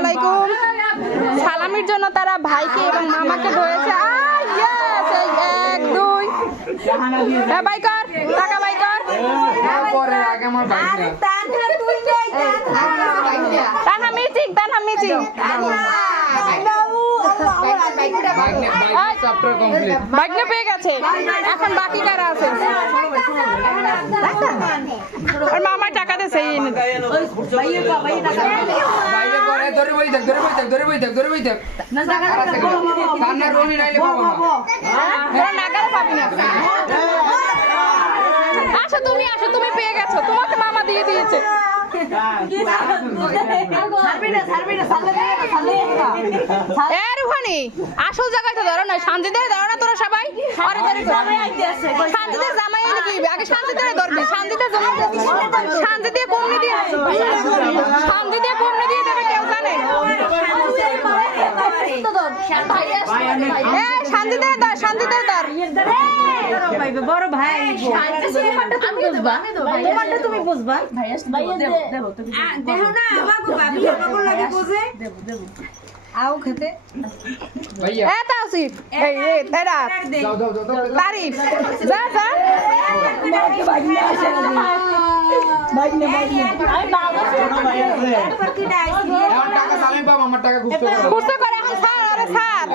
আলাইকুম। সালামির জন্য তারা ভাইকে এবং মামাকে ধরেছে। এক দুই বাই কর, টাকা বাই কর। তানহা মিচিং, তানহা মিচিং। ভাগ্নে পেয়ে গেছে। এখন বাকি কারা আছে? আর মামার টাকা দিয়েছে। আসো তুমি, আসো তুমি পেয়ে গেছো, তোমাকে মামা দিয়ে দিয়েছে। আসল জায়গায় তো ধরো না, শান্তিদের ধরো না তোরা সবাই। শান্তিদের জামাই নাকি আগে শান্তিদের ধরবি। শান্তিদের শান্তি দিয়ে কমনি দিয়ে, শান্তি দিয়ে কমনি দিয়ে দেবে কেউ জানে? শান্তিদের ধর, শান্তিদের ধর। বড় ভাই তুমি বুঝবা আও খেতে তাওসিফ তারিফ যা যা। খুচরো করে এখন স্যার, আরে স্যার